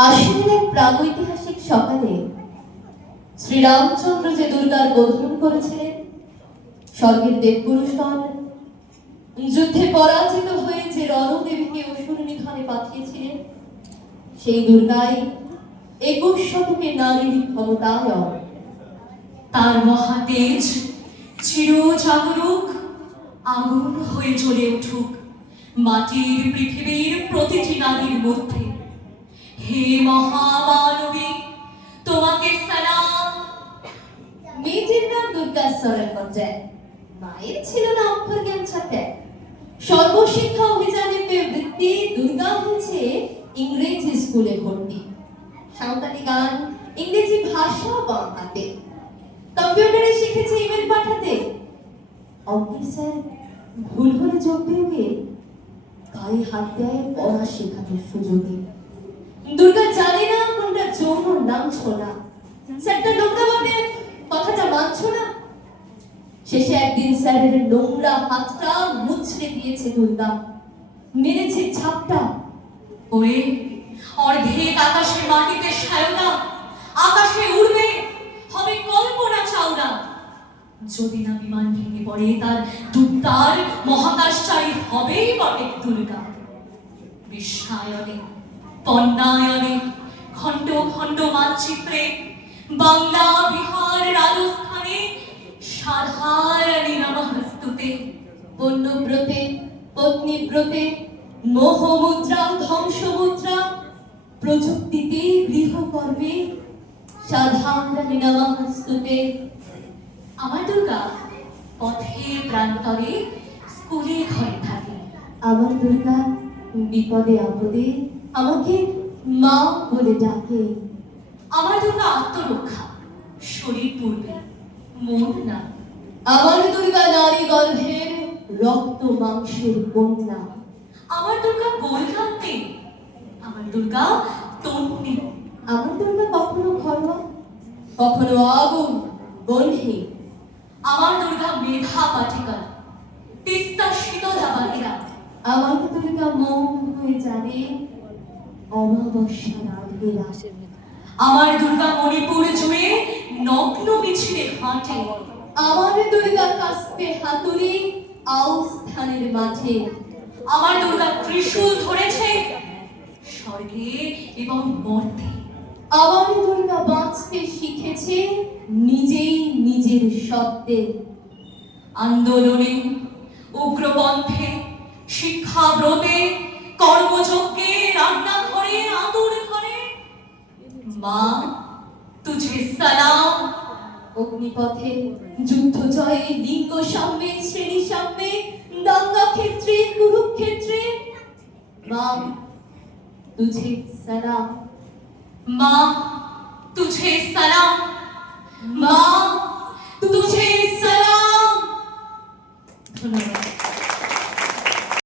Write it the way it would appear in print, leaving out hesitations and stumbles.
আশ্বিনের এক প্রাগৈতিহাসিক সকালে শ্রীরামচন্দ্র যে দুর্গার বোধন করেছিলেন, স্বর্গের দেবপুরুষগণ যুদ্ধে পরাজিত হয়ে যে রণদেবীকে অসুর নিধনে পাঠিয়েছিলেন, সেই দুর্গাই 21 শতকে নারীর ক্ষমতায়ন। তার মহাতেজ চিরজাগরুক, আগুন হয়ে জ্বলে উঠুক মাটির পৃথিবীর প্রতিটি নারীর মধ্যে। হে মহামানবী, তোমাকে সালাম। মেয়েটির নাম দুর্গা সরণপঞ্জায়। মায়ের ছিল না অক্ষর জ্ঞান ছাপে। সর্বশিক্ষা অভিযানে বৃত্তি দুর্গা হয়েছে ইংরেজি স্কুলে ভর্তি। সাঁওতালি গান, ইংরেজি ভাষা বাংলাতে। কম্পিউটারে শিখেছে ইমেল পাঠাতে। অঙ্কের স্যার ভুল হলে যোগ দিয়ে গায়ে হাত দেয় পড়া শেখানোর সুযোগে। দুর্গা জানে না কোনটা যৌন নাম ছোনা। স্যারটা নোংরা বলে কথাটা মানছো না। শেষে একদিন স্যারের নোংরা হাতটা মুছড়ে দিয়েছে দুর্গা, মেরেছে ছাপটা। ওরে অর্ধেক আকাশে মাটিতে সায়না, আকাশে উড়বে হবে কল্পনা চাওনা। যদি না বিমান ভেঙে পড়ে তার দুর্দার মহাকাশচারী হবেই বটে দুর্গা। বিশ্বায়নে, পণ্যায়নে, খণ্ড খণ্ড মানচিত্রে, বাংলা, বিহার, রাজস্থানে সাধারণী নমস্তুতে। পণ্যব্রতে, পত্নীব্রতে, মোহমুদ্রা, ধ্বংসমুদ্রা, প্রযুক্তিতে, গৃহকর্মে সাধারণী নমস্তুতে। আমার দুর্গা পথে প্রান্তরে স্কুলে ঘরে থাকে। আমার দুর্গা বিপদে আপদে আমাকে মা বলে ডাকে। আমার দুর্গা আত্মরক্ষা, শরীর পূর্বে মন না। আমার দুর্গা নারী গর্ভের রক্ত মাংসের কন্যা। আমার দুর্গা গোলকান্তে, আমার দুর্গা তন্নি। আমার দুর্গা কখনো ঘরোয়া, কখনো আগুন বন্ধে। আমার দুর্গা মেধা পাঠিকার, তিস্তা শীতলা বালিকা। আমার দুর্গা মৌন হয়ে যাবে অমাবস্যার আগের আসে। আমার দুর্গা মণিপুর জুড়ে নগ্ন মিছিলে হাঁটে। আমার দুর্গা কাস্তে হাতুড়ি আউস্থানের মাঠে। আমার দুর্গা ত্রিশূল ধরেছে স্বর্গে এবং মর্তে। আমার দুর্গা বাঁচতে শিখেছে নিজেই নিজের শব্দে। আন্দোলনে, উগ্রপন্থে, শিক্ষাব্রতে, কর্মযজ্ঞে, রান্নাঘরে, আদর ঘরে মা তুঝে সালাম। অগ্নিপথে, যুদ্ধ জয়ে, লিঙ্গ সাম্যে, শ্রেণী সাম্যে, দাঙ্গা ক্ষেত্রে, কুরুক্ষেত্রে মা তুঝে সালাম। মা তুঝে সালাম। মা